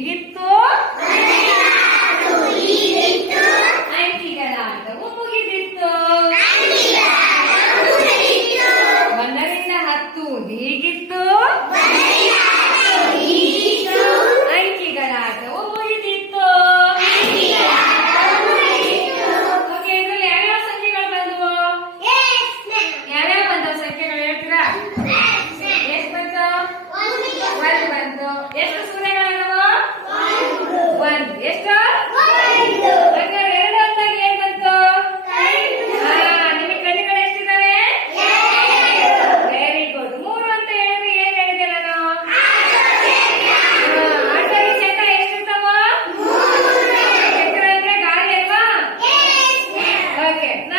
Miguel Okay.